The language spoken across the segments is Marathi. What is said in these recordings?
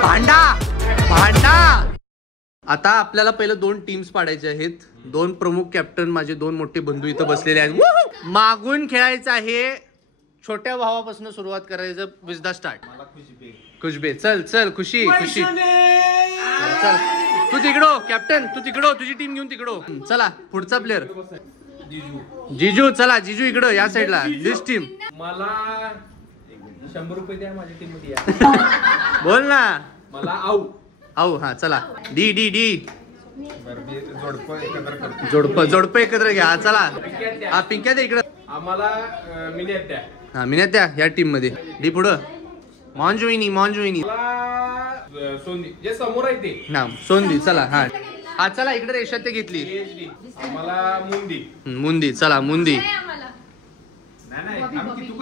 भांडा. आता आपल्याला पहिलं 2 टीम्स पाडायचे आहेत. 2 प्रमुख कॅप्टन माझे 2 मोठे बंधू इथं बसलेले आहेत. मागून खेळायचं आहे. छोट्या भावापासून सुरुवात करायचं. विजदा स्टार्ट. खुशबे चल चल. खुशी खुशी चल. तू तिकडो कॅप्टन. तू तिकडो. तुझी टीम घेऊन तिकडो. चला पुढचा प्लेअर जिजू. चला जिजू इकडं या साईडला. दिस टीम. मला 100 रुपये द्या माझ्या टीम मध्ये. बोल ना. मला आऊ. हा चला. डी डी डी जोडप एकत्र घ्या. चला हा पिंक्या द्या इकडं. आम्हाला मिनिट द्या. हा मिनिट द्या या टीम मध्ये. डी पुढं. मॉन्जुइनी सोंदी जे समोर आहे ते ना. सोंदी चला. हा चला इकडे रेषा ते घेतली. आम्हाला मुंदी. चला मुंदी.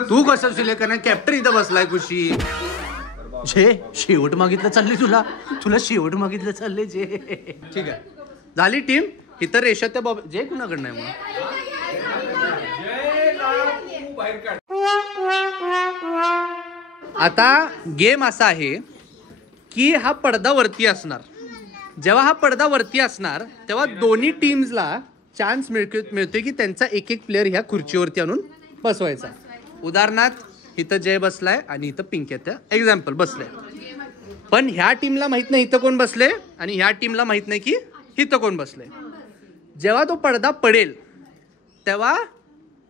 तू कसं सिलेक्ट करणार. कॅप्टन इथं बसलाय. खुशी शेवट मागितलं चालले. तुला शेवट मागितलं चालले जे. ठीक आहे झाली टीम. इतर रेषा त्या बाबा जे कुणाकडनं आहे. मग आता गेम असा आहे की हा पडदा वरती असणार. जेव्हा हा पडदा वरती असणार तेव्हा दोन्ही टीम्सला चान्स मिळतोय की त्यांचा एक प्लेअर ह्या खुर्चीवरती आणून बसवायचा. उदाहरणार्थ इथं जय बसलाय आणि इथं पिंक्या एक्झाम्पल बसलाय. पण ह्या टीमला माहित नाही इथं कोण बसले आणि ह्या टीमला माहित नाही की इथं कोण बसले. जेव्हा तो पडदा पडेल तेव्हा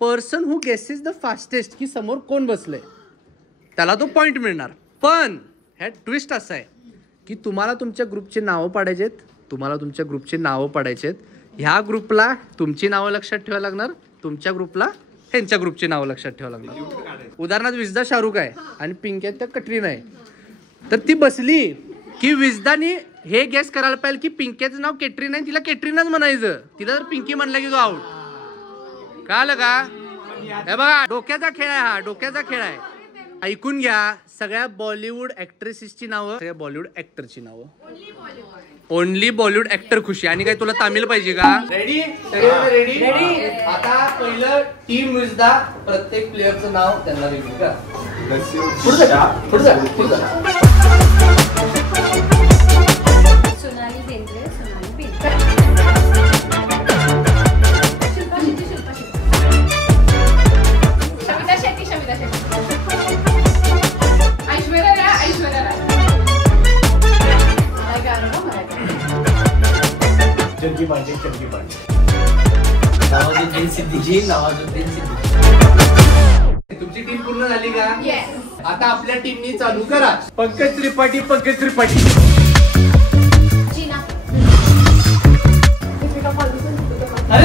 person who guesses the fastest की समोर कोण बसले त्याला तो पॉइंट मिळणार. पण ह्या ट्विस्ट असा आहे की तुम्हाला तुमच्या ग्रुपचे नावं पाडायचे. ह्या ग्रुपला तुमची नावं लक्षात ठेवायला लागणार. तुमच्या ग्रुपला ह्यांच्या ग्रुपची नावं लक्षात ठेवायला लागणार. उदाहरणार्थ विजदा शाहरुख आहे आणि पिंक्या त्या कटरीना आहे. तर ती बसली की विजदानी हे गेस करायला पाहिजे की पिंक्याचं नाव केटरीना आहे. तिला केटरीनाच म्हणायचं. तिला जर पिंकी म्हणलं की तो आउट. कळलं का. हे बघा डोक्याचा खेळ आहे. हा डोक्याचा खेळ आहे. ऐकून घ्या. सगळ्या बॉलिवूड ऍक्ट्रेसेसची नावं. सगळ्या बॉलिवूड ऍक्टरची नावं. ओनली बॉलिवूड ऍक्टर खुशी. आणि काय तुला तामिळ पाहिजे का. Ready ready. आता पहिलं टीम विजदा. प्रत्येक प्लेअरचं नाव त्यांना रिव्ह्यू करा. सोनाली बेंद्रे. शमिता शेट्टी. ऐश्वर्या राय. चंकी पांडे. नवाजुद्दीन सिद्दीकी. तुमची टीम पूर्ण झाली का. आता आपल्या टीमनी चालू करा. पंकज त्रिपाठी. अरे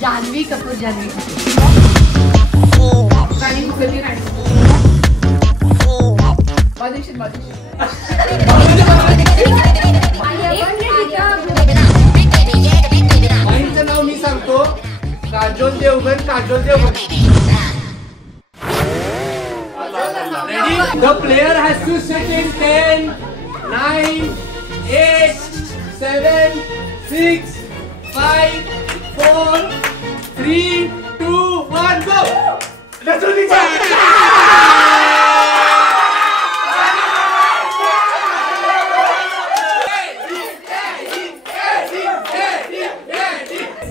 जान्हवी कपूर. माईचं नाव मी सांगतो. Kajol Devgan. The player has to sit in 10, 9, 8, 7, 6, 5, 4, 3, 2, 1, go!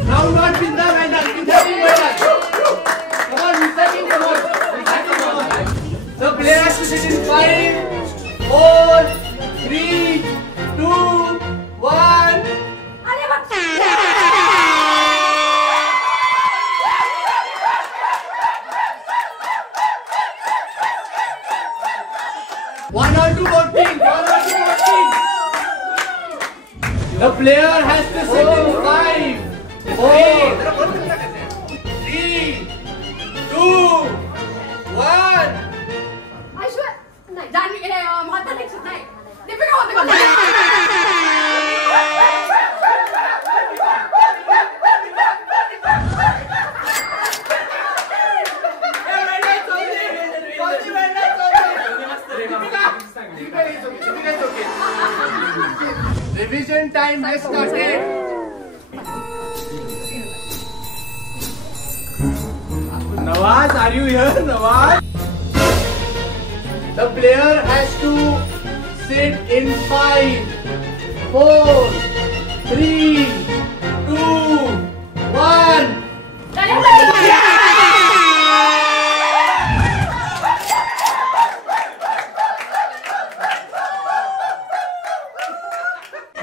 Now not Binda Vaidal. Come on, Mr. King, come on. The player has to sit in 5, 4, 3, 2, 1. Time has started. Nawaz, are you here? Nawaz. The player has to sit in 5, 4, 3, 2, 1.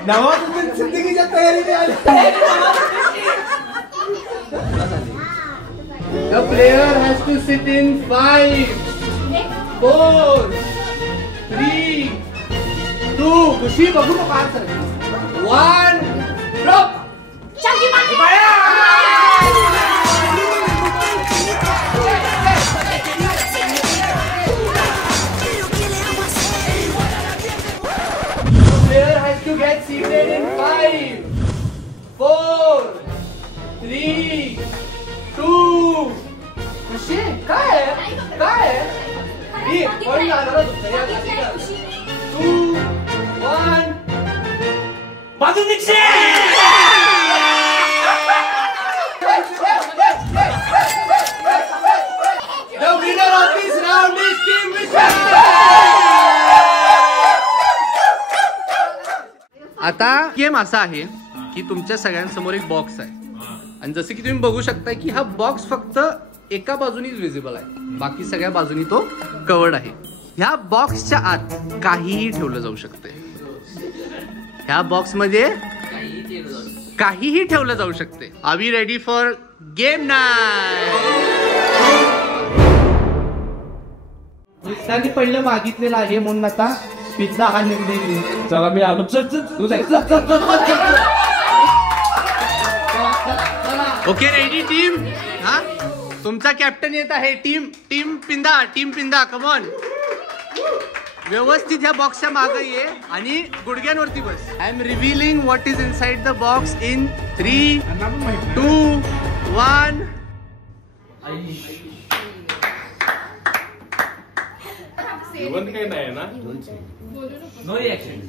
Nawaz जिंदगीच्या तयारीने आले. The player has to sit in 5, 4, 3, 2. खुशी बघू नको आज sir. 1. Drop. Player has to get seated in 5, 4, 3, 2. खुशी काय आहे? काय आहे? ही पॉइंट लागणार होतं. या गाडीला. 2, 1. माझं निक्षे. The winner of this round is Team Vishal. आता गेम असा आहे की तुमच्या सगळ्यांसमोर एक बॉक्स आहे आणि जसं की तुम्ही बघू शकता की हा बॉक्स फक्त एका बाजूनीच विजिबल आहे, बाकी सगळ्या बाजूनी तो कवर्ड आहे. ह्या बॉक्सच्या आत काहीही ठेवलं जाऊ शकते. ह्या बॉक्स मध्ये काहीही ठेवलं जाऊ शकते. Are we ready for game night? मित्रांनी पहिलं मागितलेलं आहे म्हणून आता पिझ्झा हा निर्णय घेऊ. चला मी आलो. चल चल तू जाय. Okay ready team. हा तुमचा कॅप्टन येत आहे. टीम पिंदा कमॉन. व्यवस्थित ह्या बॉक्सच्या मागे ये आणि गुडघ्यांवरती बस. I am revealing what is inside the box in 3, 2, 1. जिवंत काही नाही ना. No reaction.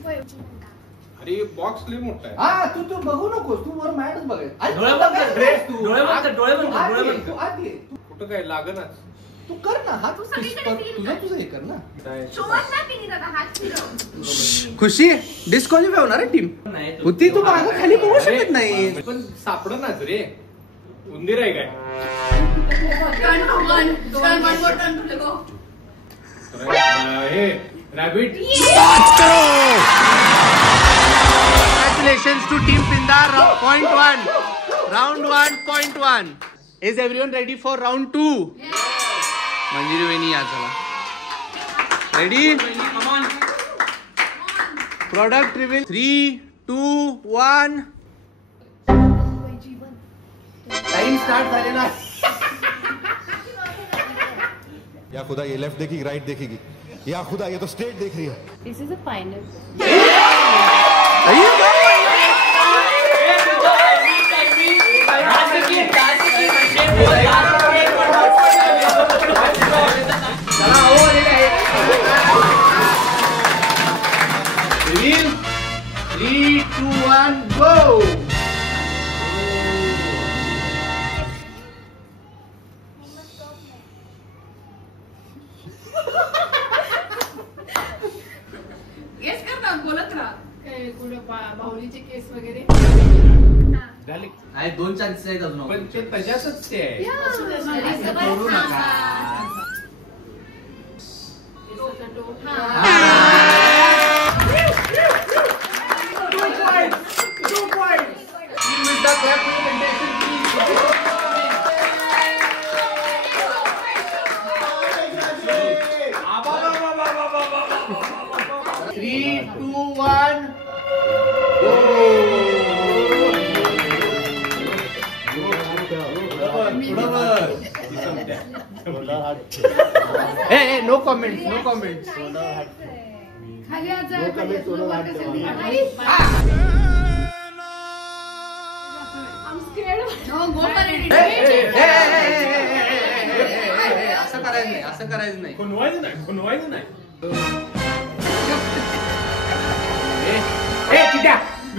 अरे बॉक्स लय मोठा आहे. हा तू बघू नकोस. तू वर मॅटच बघायचं. डोळे बंद कर. डोळे बंद कर. डोळे बंद कर. डोळे बंद कर. आत ये. कुठं काय लागनाच. तू कर ना. हा तू तुझं हे कर ना. खुशी डिस्क्वालिफाय होणार आहे टीम. नाही तो. होती तू मागं खाली बघू शकत नाही. पण सापडनाच रे. उंदीर आहे काय? हे rabbit. Congratulations to Team Pindar. Point 1. Round 1, point 1. Is everyone ready for round 2? Manjiri वहिनी या चला. Ready? Come on. Product reveal. 3, 2, 1. Time start झालेला आहे. या खुदा ये लेफ्ट देखेगी राइट देखेगी, या खुदा ये तो स्ट्रेट देख रही है. This is a final. Reveal. 3, 2, 1, go. Guess कर ना, बोलत राहा. कुठं बाहुलीचे केस वगैरे. झाले. आहे 2 चान्सेस आहेत अजून. पण ते तशाच ते आहे. असं करू नका. Team with the clap representation, please. 3, 2, 1, Hey, no comments, no comments. खाली आज जायचं. I'm scared. No, go for it. असं करायचं नाही, असं करायचं नाही. खुनवायचं नाही.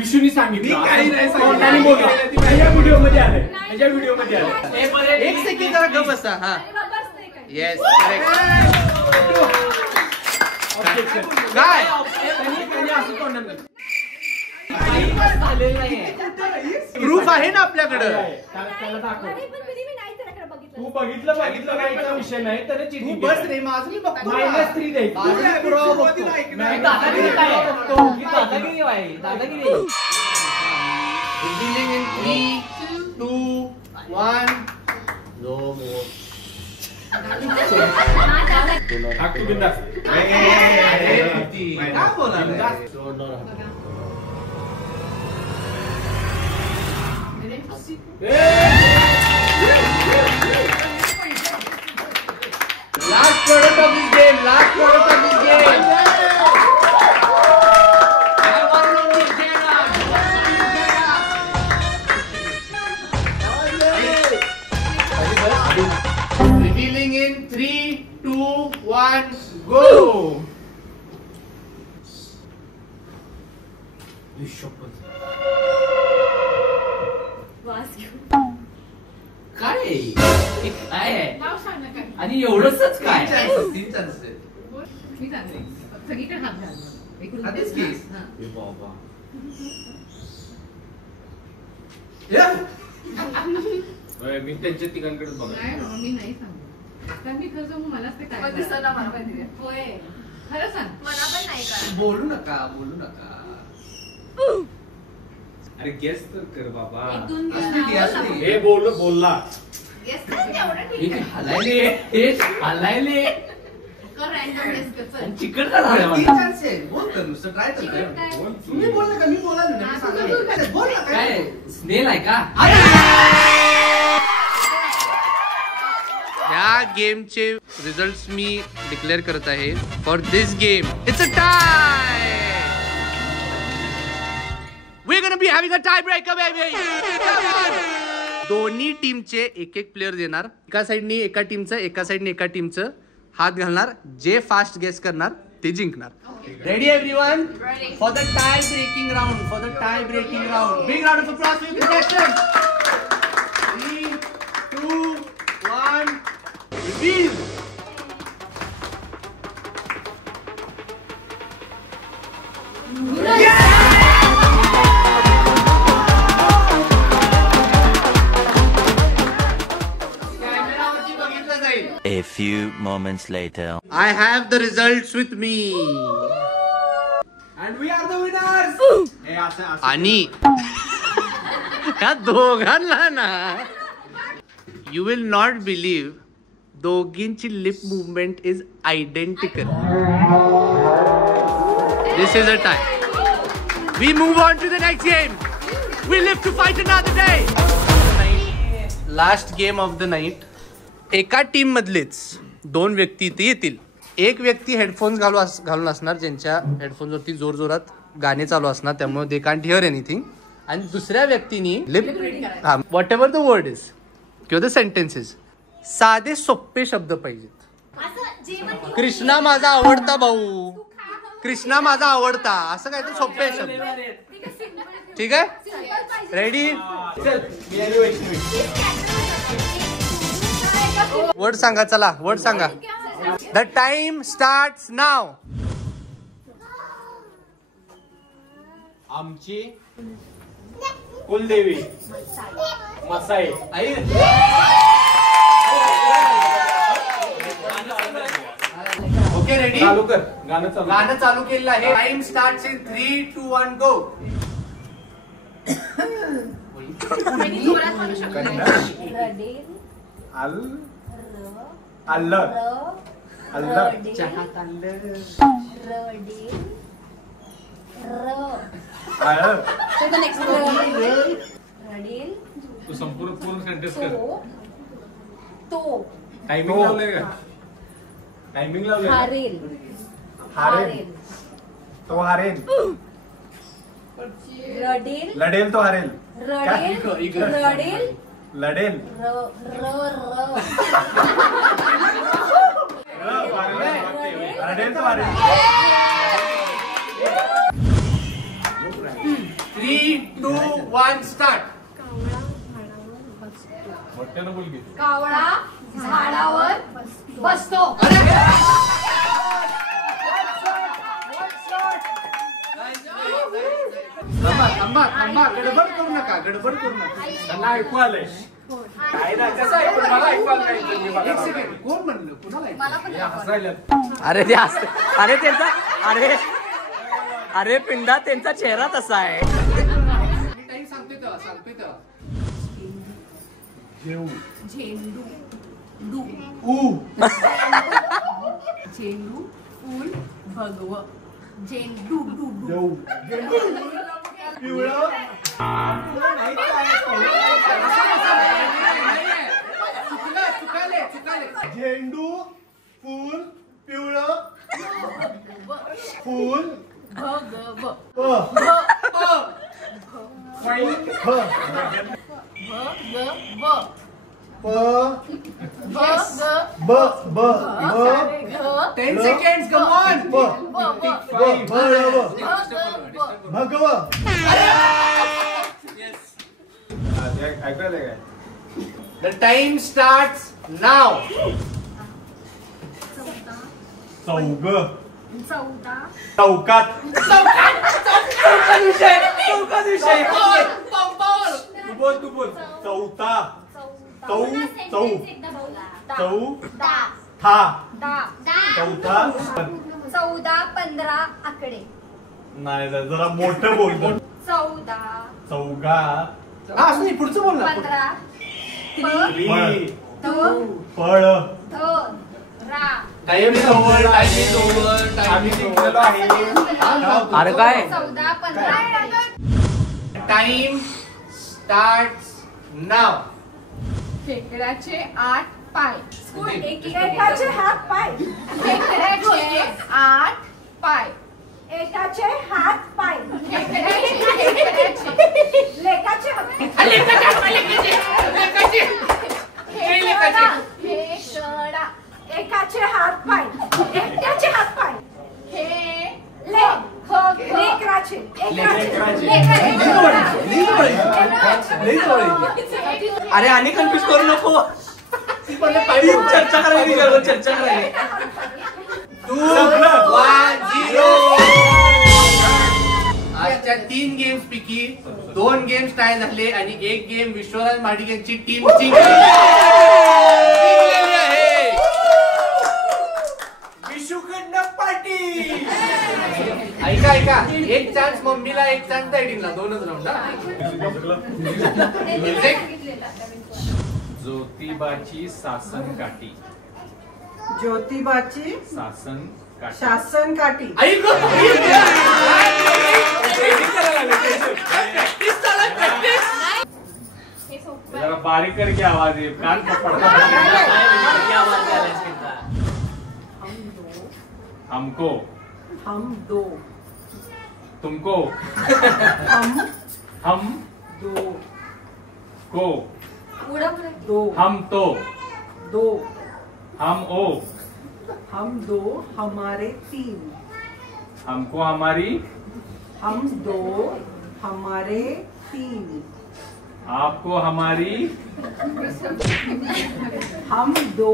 विशूनी सांगितलं काही नाही सांगितलं. तोंडाने बोलला. ह्याच्या व्हिडिओ मध्ये आलंय ह्याच्या व्हिडिओ मध्ये आलंय एक सेकंड जरा गप बसा. हा येस काय असं तोंडाने झालेलं नाहीये. प्रूफ आहे ना आपल्याकडं. त्याला दाखव अरे पण कधी मी नाही त्याला बघितलं. तू बघितलं काहीचा विषय नाही तर तू बस रे माझं मी बघतो ना. -3 द्यायचं माझं पुरावा बघतो. नाही, ही दादागिरी काय आहे? बघतो. ही दादागिरी आहे. दादागिरी. Revealing in 3, 2, 1. हाक तू बिंदास. काय बोलायला? Last product of this game. Last product of this game. I won on this game. Revealing in 3, 2, 1, go. वास घेऊन. काय आहे? हे काय आहे? नाव सांग ना काय. आणि एवढंच काय? 3 चान्स आहेत. बोल. मी सांगते सगळीकडे हात घाल. इकडून. आधीच केस. हा. हे बाबा. मी त्यांच्या तिघांकडे बघा नाही बाबा, मी नाही सांगू. कारण मी खरं सांगू मलाच ते काय मग दिसायला मला माहिती आहे. होय खरं सांग. मला पण नाही कळलं. बोलू नका बोलू नका. अरे गेस तर कर बाबा इथून असली ती, असली. हे बोलला Yes, तेवढं हे ठीक काय आहे. हलायले हे हलायले कर random guess कर, चल. आणि चिकट का झालं 3 मला? चान्स आहे. बोल कर नुसतं ट्राय तर चिकट कर. काय? बोल तुम्ही बोल नका मी बोलायला नाही. मी हा, सांगायला तू बोल. नाही. बोल ना काय काय. स्नेल आहे का? या गेमचे रिझल्ट मी डिक्लेअर करत आहे. For this game it's a tie. We gonna be having a tie breaker baby. दोन्ही टीमचे एक एक प्लेअर देणार. एका साइडनी एका टीमचं एका साइडनी एका टीमचं हात घालणार. जे फास्ट गेस करणार ते जिंकणार. Ready everyone Ready. For the tie breaking round. For the tie breaking round. Big round of applause for contestants. 3, 2, 1. Reveal. कॅमेरावरती बघितलं जाईल. A few moments later. I have the results with me. And we are the winners. हे असं आणि या दोघांना ना यू विल नॉट बिलीव्ह दोघींची lip movement is identical. This is a time. We move on to the next game. We live to fight another day. Last game of the night. एका टीम मधलेच 2 व्यक्ती इथे येतील. एक व्यक्ती हेडफोन्स घालून असणार ज्यांच्या हेडफोन्सवरती जोर जोरात गाणे चालू असणार त्यामुळे दे कांट हिअर एनिथिंग. आणि दुसऱ्या व्यक्तीनी lip what ever the word is किंवा द सेंटेन्सेस साधे सोपे शब्द पाहिजेत. असं जेवण घेऊन कृष्णा माझा आवडता भाऊ. कृष्णा माझा आवडता असं काय तर सोपे शब्द. ठीक आहे, simple. ठीक आहे Simple पाहिजे. रेडी. चल मी आणि वैष्णवी वर्ड सांगा. चला वर्ड सांगा. द टाइम स्टार्ट्स नाव. आमची कुलदेवी मसाई आई. Okay ready. चालू कर गाणं चालू कर. गाणं चालू केलेलं आहे. टाइम स्टार्ट्स इन 3, 2, 1 गो. आणि जोरात म्हणू शकतो. रडेल, अल्लं अल्लं रडेल, चहात आणलं. रडेल, आळं. रडेल, तू पूर्ण सेंटेन्स कर. तो टायमिंग लावलंय का? टायमिंग लावलंय का? हारेल, हारेल. तो हारेल. रडेल, लढेल तो हारेल. रडेल, रडेल, लढेल. रडेल तो हारेल. 3, 2, 1 स्टार्ट. मोठ्यानं बोल की. कावळा झाडावर बसतो. थांबा थांबा थांबा, गडबड करू नका, गडबड करू नका. त्यांना ऐकू आलंय. काय ना कसं ऐकू, मला ऐकू आलं नाही. तुम्ही बघा. एक सेकंड, कोण म्हणलं, कुणाला ऐकू? मला पण हे हसायला. अरे ते अरे त्यांचा अरे पिंडा, त्यांचा चेहरा तसा आहे. मी टाइम सांगतोय तेव्हा. झेंडू डू झेंडू फुल भगव झेंडू डू डू झेंडू फूल पिवळं फूल भगव भगव 10 seconds, come on. भगव ऐकायला काय? The time starts now. चौग चौदा चौकात तू बोल चौथा चौ चौ चौ था चौथा 14 15 आकडे. नाही जरा मोठं बोल 14 चौगा हा असं नाही, पुढचं बोल ना. 15 फळ रा टाइम ओव्हर, टाइम ओव्हर, आम्ही जिंकलेलो आहे. अरे काय? 14 15 टाइम स्टार्ट्स नाव. खेकड्याचे 8 पाय एकाचे हात पाय. खेकड्याचे 8 पाय एकाचे हात पाय. खेकड्याचे लेकाचे हात खेकडा एकाचे हात पाय. एकट्याचे हात पाय. लेकराचे अरे आणि कन्फ्युज करू नको. चर्चा करायची, चर्चा करायची. 2, 1, 0. आजच्या 3 गेम्स पैकी 2 गेम्स टाय झाले आणि 1 गेम विश्वराज महाडिक यांची टीम जिंकलेली आहे. विशूकडनं पार्टी. ऐका, एक चान्स मम्मीला, एक चान्स डॅडीला, 2च राऊंड. ज्योतिबाची सासन काठी. ज्योतिबाची सासन काठी. शासन काठी. ऐक जरा बारीक करके आवाज आहे, कान पकडता. हमको हम दो तुमको हम हम दो को दो हम तो दो हम ओ हम दो हमारे 3 हमको हमारी हम दो हमारे 3 आपको हमारी हम दो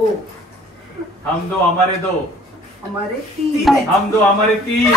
हमारे 2 हमारे 3 हम 2 हमारे 3.